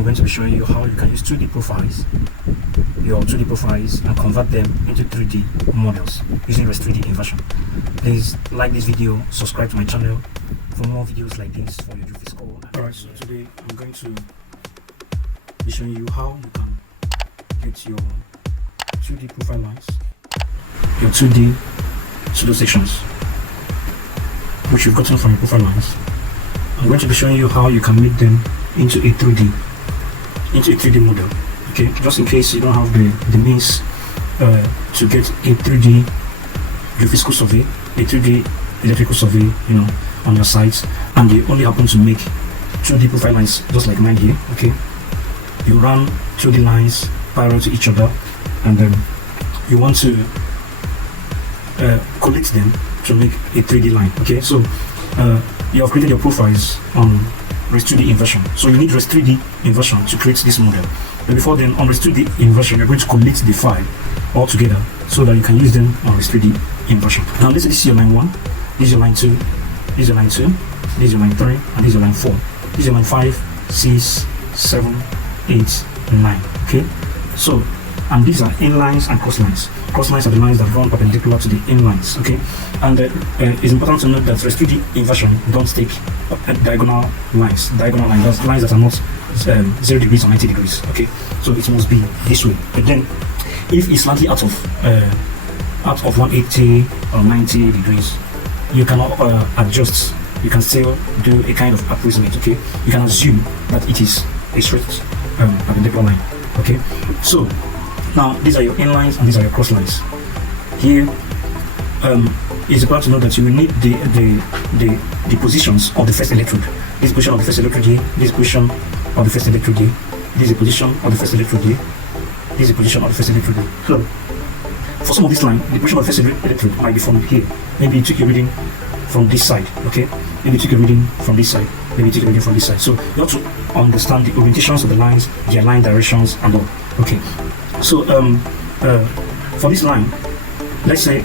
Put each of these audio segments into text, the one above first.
I'm going to be showing you how you can use 2D profiles, your 2D profiles, and convert them into 3D models using RES3D inversion. Please like this video, subscribe to my channel for more videos like this for your physical. Alright, so today I'm going to be showing you how you can get your 2D profile lines, your 2D pseudo sections, which you've gotten from your profile lines. I'm going to be showing you how you can make them into a 3D model. Okay, just in case you don't have the means to get a 3D geophysical survey, a 3D electrical survey, on your site, and you only happen to make 2D profile lines just like mine here. Okay, you run 2D lines parallel to each other, and then you want to collate them to make a 3D line. Okay, so you have created your profiles on RES3D inversion. So you need RES3D inversion to create this model. But before then, on RES3D inversion, you're going to collate the file all together so that you can use them on RES3D inversion. Now this is your line 1, this is your line 2, this is your line 2, this is your line 3, and this is your line 4. This is your line 5, 6, 7, 8, 9. Okay, so and these are inlines and cross-lines. Cross-lines are the lines that run perpendicular to the inlines. Okay, and it's important to note that RES3D inversion don't take diagonal lines. Diagonal lines, that's lines that are not 0 degrees or 90 degrees. Okay, so it must be this way. But then, if it's slightly out of 180 or 90 degrees, you cannot adjust. You can still do a kind of approximate. Okay, you can assume that it is a straight perpendicular line. Okay, so now these are your inlines and these are your cross lines. Here it's important to know that you will need the positions of the first electrode. This position of the first electrode here, this position of the first electrode here, this is the position of the first electrode here, this is the position of the first electrode here. So for some of this line, the position of the first electrode might be from here. Maybe you took your reading from this side. Okay, maybe you took your reading from this side, maybe you took your reading from this side. So you have to understand the orientations of the lines, their line directions and all. Okay, so for this line, let's say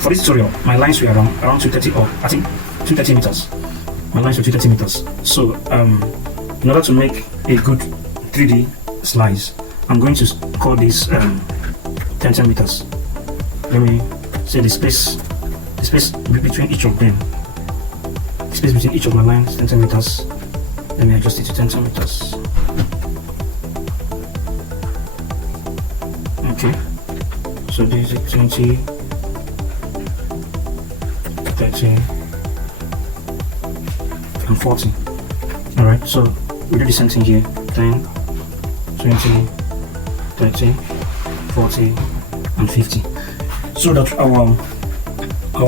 for this tutorial, my lines were around 230, or I think 230 meters. My lines were 230 meters. So in order to make a good 3D slice, I'm going to call this 10 meters. Let me say the space between each of them. The space between each of my lines, 10 meters. Let me adjust it to 10 meters. Okay, so this is 20, 30, and 40. Alright, so we do the same thing here: 10, 20, 30, 40, and 50. So that our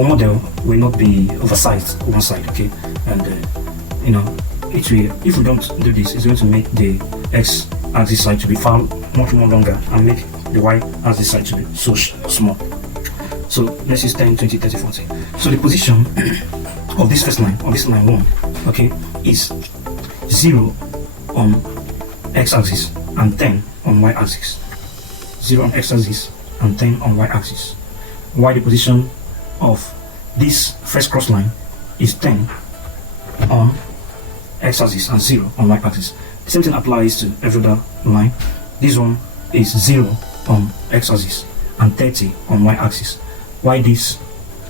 model will not be oversized one side. Okay, and it will, if we don't do this, it's going to make the x-axis side to be far much more longer and make the y-axis side to be so small. So let's use 10, 20, 30, 40. So the position of this first line, of this line 1, okay, is 0 on x-axis and 10 on y-axis. 0 on x-axis and 10 on y-axis. While the position of this first cross line is 10 on x-axis and 0 on y-axis. The same thing applies to every other line. This one is 0 on x-axis and 30 on y-axis, while this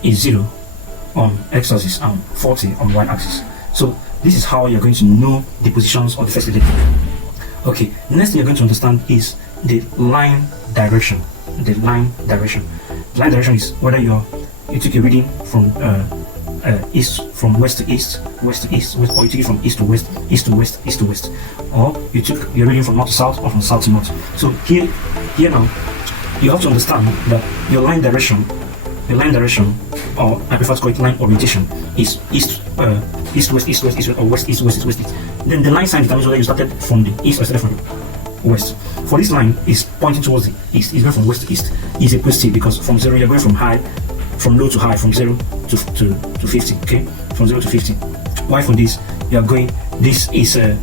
is 0 on x-axis and 40 on y-axis. So this is how you're going to know the positions of the first electrode. Okay, next thing you're going to understand is the line direction. The line direction. The line direction is whether you took a reading from from west to east, west to east, west, or you took it from east to west, east to west, east to west, or you took your reading from north to south or from south to north. So here now, you have to understand that your line direction, or I prefer to call it line orientation, is east, east, west, east, west, east, west, or west, east, west, east, west, east. Then the line sign determines whether you started from the east or started from the west. For this line is pointing towards the east, it's going from west to east. Is a positive because from 0 you're going from low to high, from 0 to 50. Okay, from 0 to 50. Why from this you are going? This is the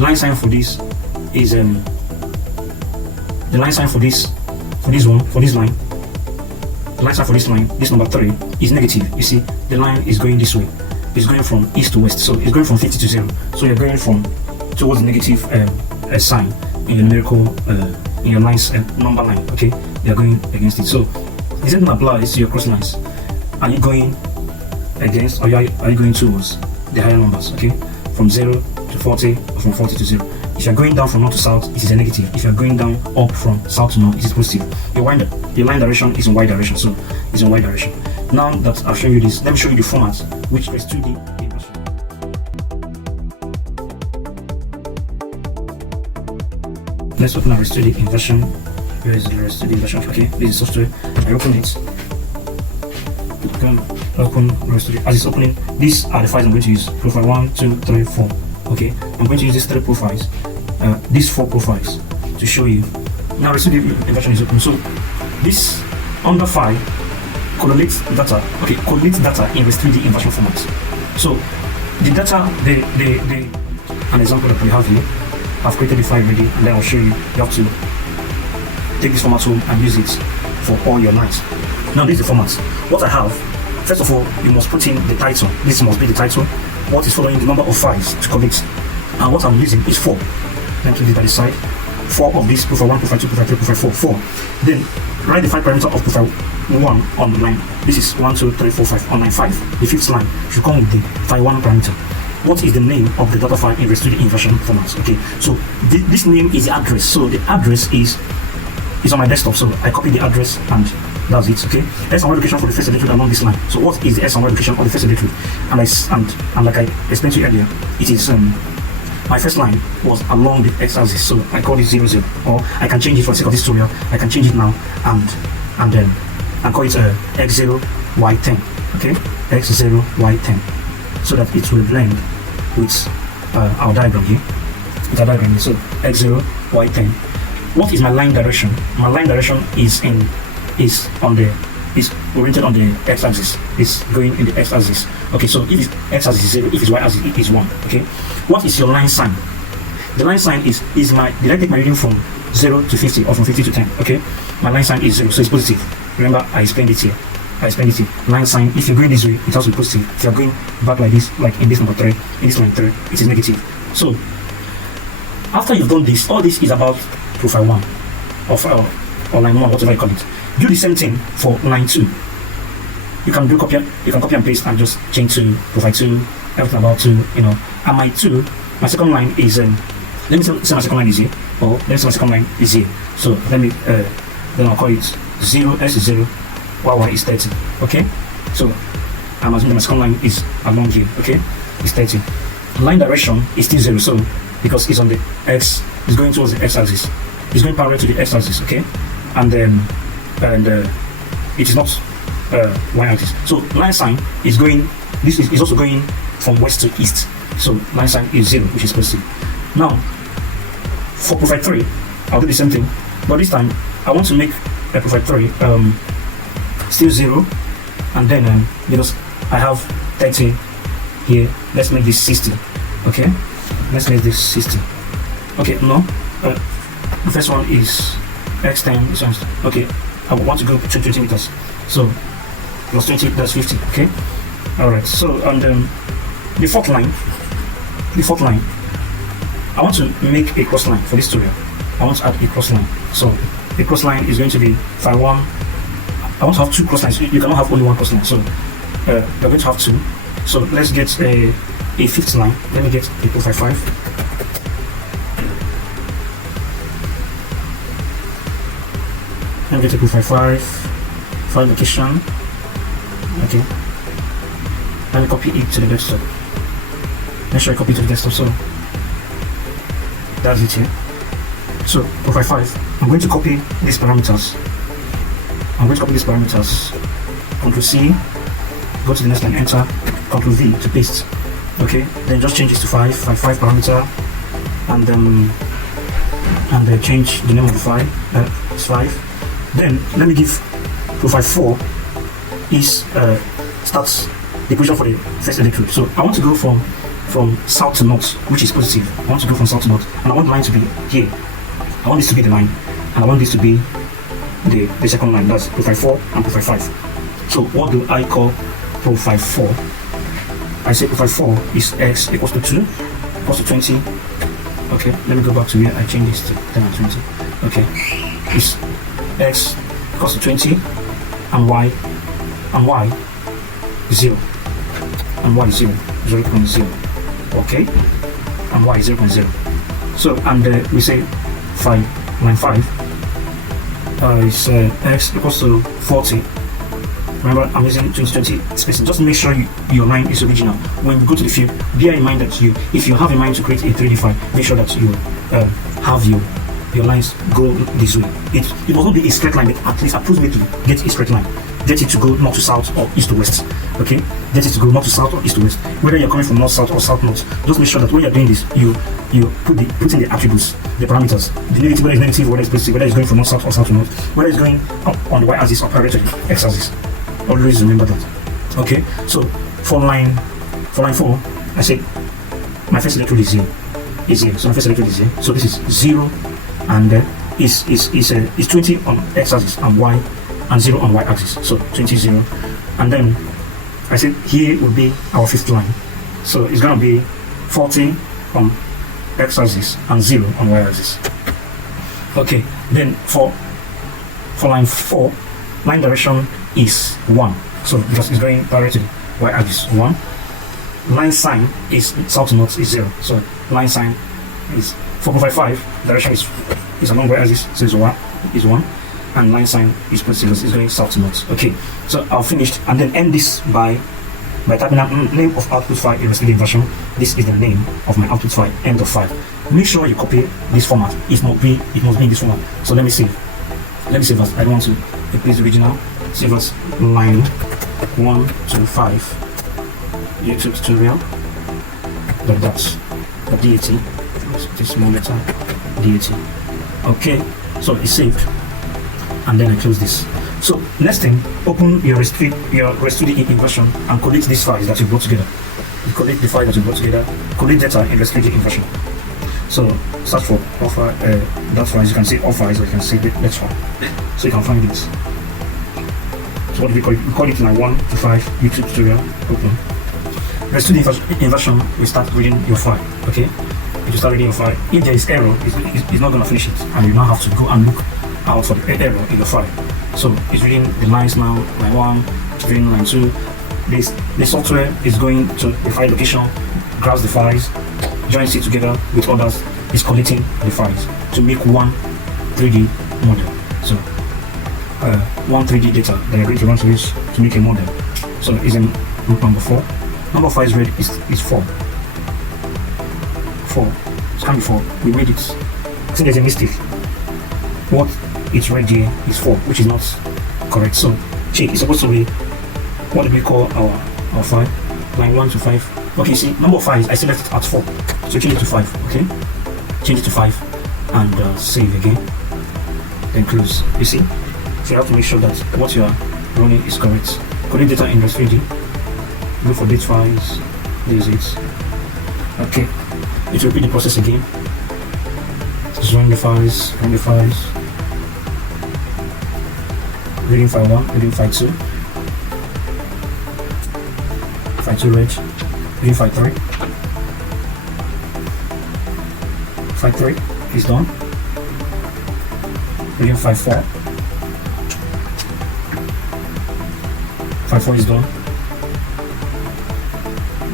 line sign for this is the line sign for this line. The line sign for this line, this number 3, is negative. You see, the line is going this way. is going from east to west, so it's going from 50 to 0. So you're going from towards the negative sign in your numerical in your lines number line. Okay, you're going against it. So the same thing applies to your cross lines. Are you going against, or are you going towards the higher numbers? Okay, from 0 to 40 or from 40 to 0. If you're going down from north to south, it is a negative. If you're going down up from south to north, it is positive. Your line direction is in y direction, so it's in y direction. Now that I've shown you this, let me show you the format which RES3DINV inversion. Let's open our RES3DINV inversion. Where is the RES3DINV inversion? Okay, this is software. I open it. Open RES3DINV. As it's opening, these are the files I'm going to use. Profile 1, 2, 3, 4. Okay, I'm going to use these 3 profiles, these 4 profiles to show you. Now RES3DINV inversion is open. So this under file correlates data. Okay, correlates data in RES3DINV inversion format. So the data, an example that we have here, I've created the file already, and then I'll show you. You have to take this format home and use it for all your lines. Now this is the format. What I have, first of all, you must put in the title. This must be the title. What is following the number of files to collect, and what I'm using is 4. Let me put it by the side. 4 of this, profile 1, profile 2, profile 3, profile 4. Then write the 5 parameter of profile 1 on the line. This is 1, 2, 3, 4, 5 on line 5. The 5th line should come with the file 1 parameter. What is the name of the data file in RES3DINV inversion format? Okay, so this name is the address. So the address is on my desktop. So I copy the address and that's it. Okay, S&Y location for the first electrode along this line. So what is the S&Y location of the first electrode? And like I explained to you earlier, it is my first line was along the x-axis, so I call it 0, 0. Or I can change it for the sake of this tutorial. I can change it now and then call it x0 y10. Okay, x0 y10, so that it will blend with our diagram here. So x0 y10. What is my line direction? My line direction is oriented on the x-axis. It's going in the x-axis. Okay, so if it's x-axis is 0, if it's y-axis it is 1. Okay, what is your line sign? The line sign is did I take my reading from 0 to 50 or from 50 to 10? Okay, my line sign is 0, so it's positive. Remember, I explained it here. Line sign, if you're going this way, it has to be positive. If you're going back like this, like in this number 3, in this line 3, it is negative. So after you've done this, all this is about profile 1 or line 1, whatever you call it. Do the same thing for line 2. You can copy and paste and just change to profile 2, everything about 2, you know. And my second line is let me say my second line is here, or let me say my second line is here. So let me then I'll call it 0, S is 0, Y is 30. Okay, so I'm assuming my second line is along here. Okay, it's 30. Line direction is still 0, so because it's on the x, it's going towards the x-axis. It's going parallel to the x-axis. Okay, and it is not y-axis. So line sign is going. This is also going from west to east. So line sign is 0, which is positive. Now for profile 3, I'll do the same thing, but this time I want to make a profile 3 still 0, and then because I have 30 here, let's make this 60. Okay, let's make this 60. Okay, no, the first one is x10. This one's okay. I want to go to 20 meters, so plus 20, that's 50. Okay, all right. So and the fourth line, I want to make a cross line for this tutorial. I want to add a cross line. So the cross line is going to be file 1. I want to have 2 cross lines. You cannot have only 1 cross line. So you're going to have 2. So let's get a 5th line. Let me get a profile 5. Let me get a profile 5. File location. Okay. Let me copy it to the desktop. Make sure I copy it to the desktop. So that's it here. So profile 5. I'm going to copy these parameters. Ctrl C, go to the next line, enter, Ctrl V to paste. Okay, then just change this to 5 parameter, and then change the name of the file. It's 5. Then let me give profile 4 is starts the position for the first electrode. So I want to go from south to north, which is positive. I want to go from south to north, and I want the line to be here. I want this to be the line, and I want this to be the second line. That's profile 4 and profile 5. So what do I call profile 4? I say profile 4 is x equals to 2 equals to 20. Okay, let me go back to where I changed this to 10 and 20. Okay, it's x equals to 20 and y 0 and y 0 0.0. Okay, and y 0.0. So and we say line 5 is x equals to 40. Remember, I'm using 2020 spacing. Just make sure your line is original. When you go to the field, bear in mind that if you have in mind to create a 3D file, make sure that you have your lines go this way. It will not be a straight line, but at least approximately get a straight line. Get it to go north to south or east to west. Okay, get it to go north to south or east to west. Whether you're coming from north south or south north, just make sure that when you're doing this, you put in the attributes, the parameters, the negative, whether it's negative, whether it's positive, whether it's going from north south or south to north, whether it's going up on the y-axis or parallel to the x-axis. Always remember that. Okay, so for line 4, I said my first electrode is 0. So my first electrode is 0. So this is 0, and is 20 on x-axis and y, and 0 on y-axis. So 20, 0, and then I said here will be our fifth line. So it's gonna be 40 on x-axis and 0 on y-axis. Okay, then for line 4, line direction is 1. So because it's going parallel to the y-axis 1. Line sign is south to north is 0. So line sign is 4.55. Direction is along y-axis, so it's 1. And line sign is positive, is going south to north. Okay, so I'll finish and then end this by typing out name of output file in RESISTIVITY version. This is the name of my output file, end of file. Make sure you copy this format. It must be in this format. So let me save as I don't want to replace the original. Save as line 1 to 5 YouTube tutorial .dat this small letter DAT. Okay, so it's saved, and then I close this. So next thing, open your RES3DINV version and collate these files that you brought together. You collate the file that you brought together, collate data in RES3DINV version. So search for offer that files. You can say all files, or you can say let's file. So you can find it. So what do we call it? We call it line 1 to 5 YouTube tutorial. Open. RES3DINV version, we start reading your file. Okay, if you start reading your file, if there is error, it's not going to finish it, and you now have to go and look out for the error in your file. So it's reading the lines now, line 1, reading line 2. The software is going to the file location, grabs the files, joins it together with others, is collecting the files to make one 3D model. So one 3D data that you're going to run to use to make a model. So it's in group number 4. Number 5 is read is 4. 4. It can't be 4. We made it. I think there's a mistake. What it's read here is 4, which is not correct. So check. It's supposed to be, what do we call our file? Line 1 to 5. Okay, see, number 5 I selected at 4. So change it to 5. Okay, change it to 5 and save again. Then close. You see, so you have to make sure that what you are running is correct. Collect data in RES3D. Look for date files. There's it. Okay, it will repeat the process again. Just run the files. Reading file 1, reading file 2. File 2 read. Reading file 3. File 3 is done. Reading file 4. File 4 is done.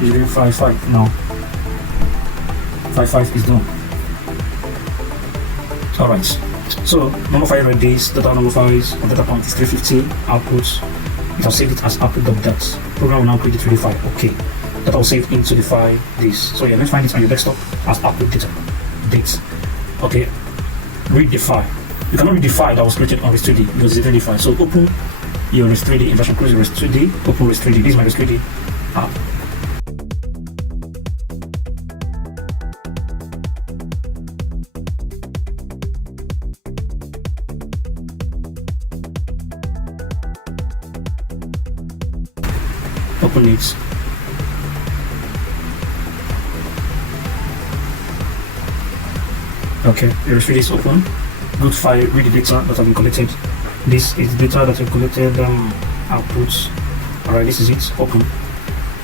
Reading file 5 now. File 5 is done. Alright. So number 5 read this, data number 5 is data point is 350, output. It will save it as output.dat. Program will now create the 3D file. Okay. That will save into the file this. So you're going to find it on your desktop as output data. Date. Okay. Read the file. You cannot read the file that was created on RES3D because it's a 3D file. So open your RES3D version, close your RES3D, open RES3D. This is my RES3D app. Open it. Okay, your RES3D is open. Good file, read the data that have been collected. This is the data that I collected, outputs. Alright, this is it. Open.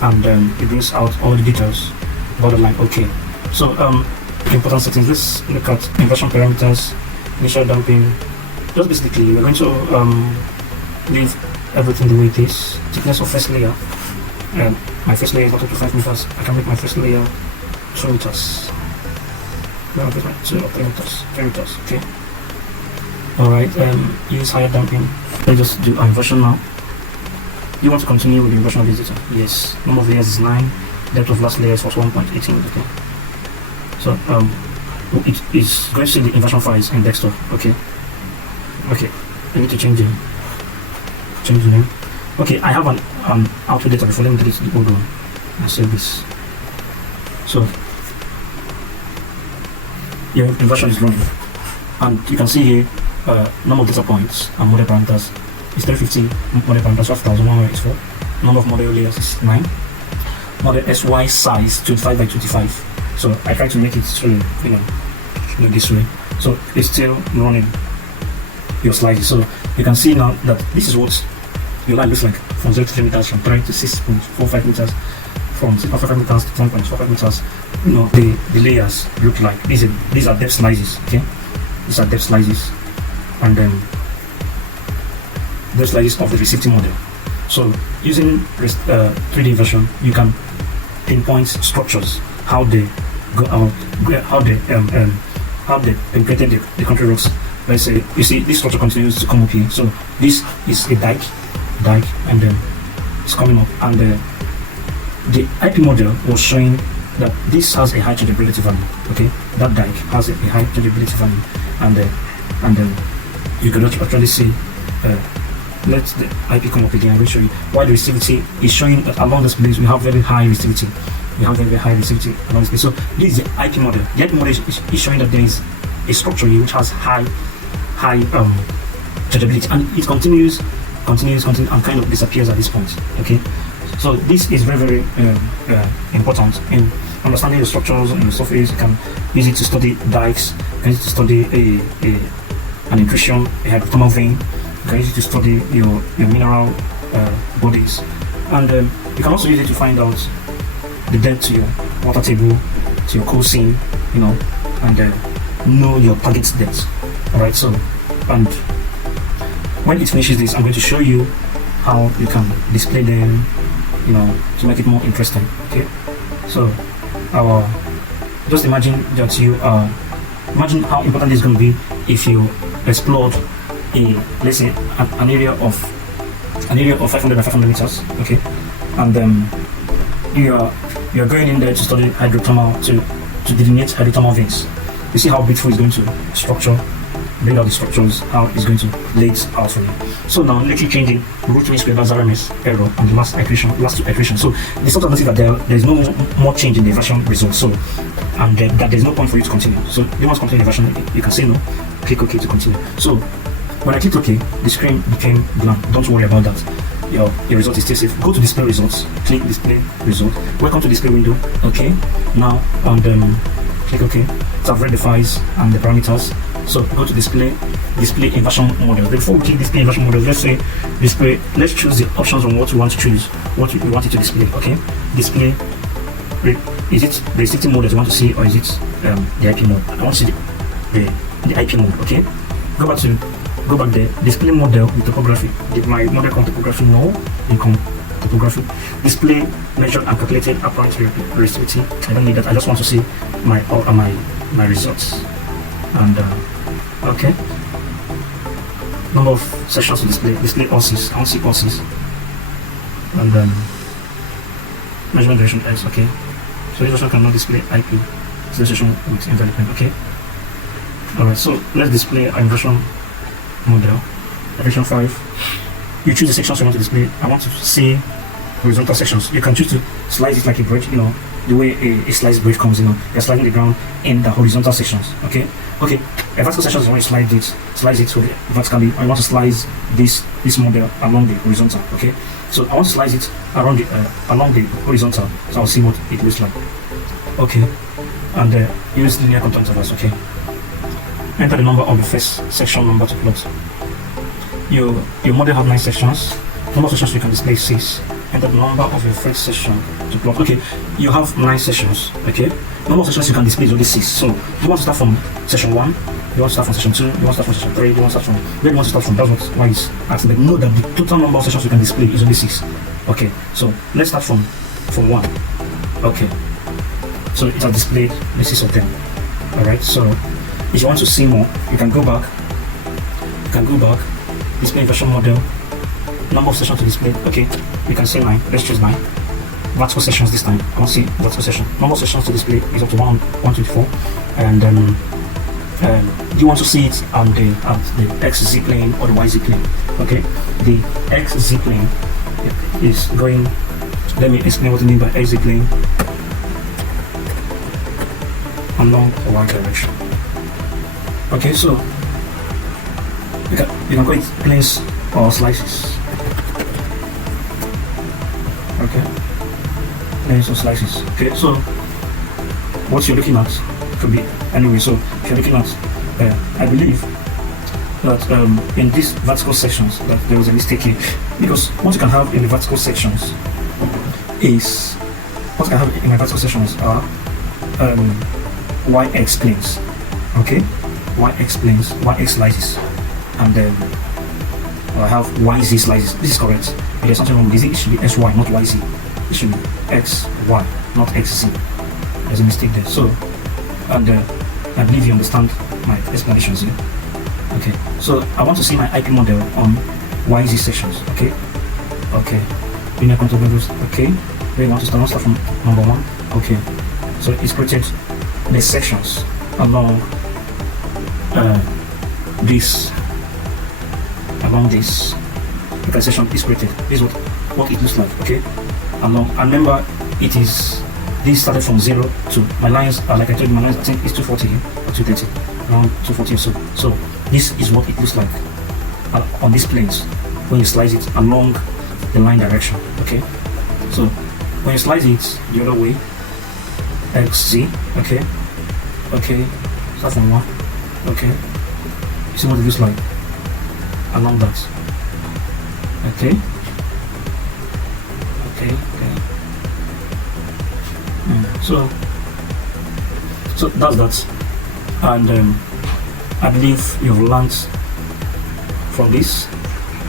and it brings out all the details about the line. Okay, so important settings. Let's look at inversion parameters, initial damping. Just basically, we're going to leave everything the way it is. Thickness of first layer. My first layer is not up to 5 meters. I can make my first layer 2 meters. No, 2 or 3 meters. 3 meters. Okay. Alright. Use higher damping. Let's just do inversion now. You want to continue with the inversion of this data? Yes. Number of layers is 9. Depth of last layer is 41.18. Okay. So it is going to see the inversion files in desktop. Okay. Okay. I need to change them. Change the name. Okay. I have an output data before. Let me delete the old one and save this. So your inversion is running, and you can see here number of data points and model parameters is 350. Model parameters 5,184. Number of model layers is 9. Model SY size 25 by 25. So I try to make it so this way. So it's still running your slides. So you can see now that this is what your line looks like from 0 to 3 meters, from 3 to 6.45 meters, from 6.45 meters to 10.45 meters. You know, the layers look like these are depth slices. Okay, these are depth slices, and then depth slices of the receiving model. So using 3D inversion, you can pinpoint structures, how they go out, how they penetrated the control rocks. Let's say you see this structure continues to come up here. So this is a dike, and then it's coming up, and the IP model was showing that this has a high changeability value. Okay, that dike has a high changeability value, and then you can actually see. Let the IP come up again. I will show you why the resistivity is showing that along this place we have very high resistivity. We have very high resistivity along this place. So this is the IP model. The IP model is showing that there is a structure here which has high changeability, and it continues and kind of disappears at this point. Okay, so this is very important in understanding the structures on the surface. You can use it to study dikes. You can use it to study an intrusion, a hydrothermal vein. You can use it to study your mineral bodies, and you can also use it to find out the depth to your water table, to your coal seam, and know your target depth. Alright, so, and when it finishes this, I'm going to show you how you can display them, to make it more interesting. Okay, so just imagine that imagine how important it's going to be if you explode let's say an area of 500 by 500 meters. Okay, and you're going in there to study hydrothermal, to delineate hydrothermal veins. You see how beautiful it's going to bring out the structures, how it's going to lay it out for you. So now let's change in root mean square, that's RMS error, and the last two iterations. So the subtle notice that there is no more change in the version result. So and that there's no point for you to continue. So you want to continue the version, you can say no, click OK to continue. So when I click OK, the screen became blank. Don't worry about that. Your result is still safe. Go to display results, click display result. Welcome to display window. Okay, now and click OK. So I've read the files and the parameters. So go to display inversion model. Before we click display inversion model, let's say display. Let's choose the options on what we want to choose, what we want it to display. Okay, display. Is it the resistivity mode that you want to see, or is it the IP mode? I want to see the IP mode. Okay, go back there. Display model with topography. Did my model come topography? No, it come topography. Display measured and calculated apparent resistivity. I don't need that. I just want to see my results. And okay, number of sessions to display OSIS. I want to see OSIS. And measurement duration X. Okay, so this version cannot display IP. So session with envelopment. Okay. Alright, so let's display our inversion model. Version 5. You choose the sections you want to display. I want to see horizontal sections. You can choose to slice it like a bridge, the way a sliced bridge comes, you're sliding the ground in the horizontal sections. Okay, a vertical section is when you slice it vertically. I want to slice this model along the horizontal. Okay, so I want to slice it along the horizontal, so I'll see what it looks like. Okay, and use linear contour intervals. Okay, enter the number of the first section number to plot. Your model have 9 sections. Number of sections you can display 6. enter the number of your first session to plot. Okay, you have 9 sessions. Okay, number of sessions you can display is only 6. So you want to start from session 1, you want to start from session 2, you want to start from session 3, you want to start from where you want to start from. That's why it's asking. But know that the total number of sessions you can display is only 6. Okay, so let's start from 1. Okay, so it has displayed the 6 of them. Alright, so if you want to see more, you can go back. Display inversion model, number of sessions to display. Okay, you can say 9. Let's choose 9. Vertical sessions this time. I want to see vertical session. Number of sessions to display is up to 124. And you want to see it on the XZ plane or the YZ plane. Okay, the XZ plane is going. Let me explain what I mean by XZ plane. Along the Y direction. Okay, so you can call it planes or slices. Okay, planes or slices. Okay, so what you're looking at could be anyway. So if you're looking at, I believe that in these vertical sections that there was a mistake here, because what you can have in the vertical sections is are YX planes. Okay, YX planes, YX slices, and then I have YZ slices. This is correct. But there's something wrong with this. It should be SY, not YZ. It should be XY, not XZ. There's a mistake there. So, and I believe you understand my explanations here. Okay, so I want to see my IP model on YZ sections. Okay, linear contour models. Okay, we want to start from number 1. Okay, so it's created the sections along this section is created. This is what it looks like. Okay, along, and remember this started from 0 to my lines are, like I told you, my lines I think is 240 or 230, around 240 or so. So this is what it looks like on these planes when you slice it along the line direction. Okay, so when you slice it the other way, XZ. Okay, start from 1. Okay, you see what it looks like along that. Okay. So that's that, and I believe you've learned from this.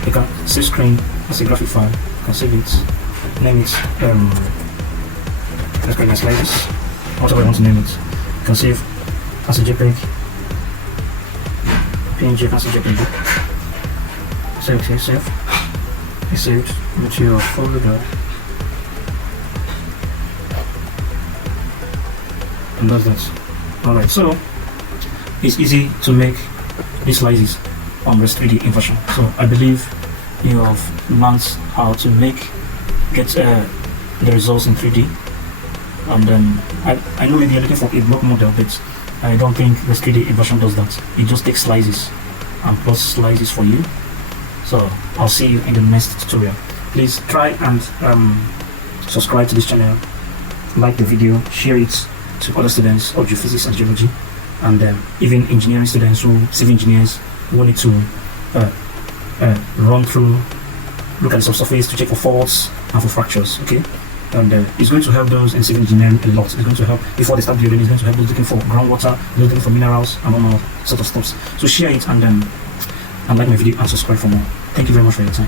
You can save screen as a graphic file. You can save it, name it. Let's go and slide this. Whatever you want to name it. You can save as a JPEG, PNG, as a JPEG. Save. It's saved into your folder. And that's that. Alright, so it's easy to make these slices on RES3D inversion. So I believe you have learned how to get the results in 3D. And I know maybe you're looking for a block model, but I don't think RES3D inversion does that. It just takes slices and plots slices for you. So I'll see you in the next tutorial. Please try and subscribe to this channel, like the video, share it to other students of geophysics and geology, and even engineering students, civil engineers who need to run through, look at the subsurface to check for faults and for fractures. Okay, and it's going to help those in civil engineering a lot. It's going to help before they start building. It's going to help those looking for groundwater, those looking for minerals, and all sort of stuff. So share it and like my video and subscribe for more. Thank you very much for your time.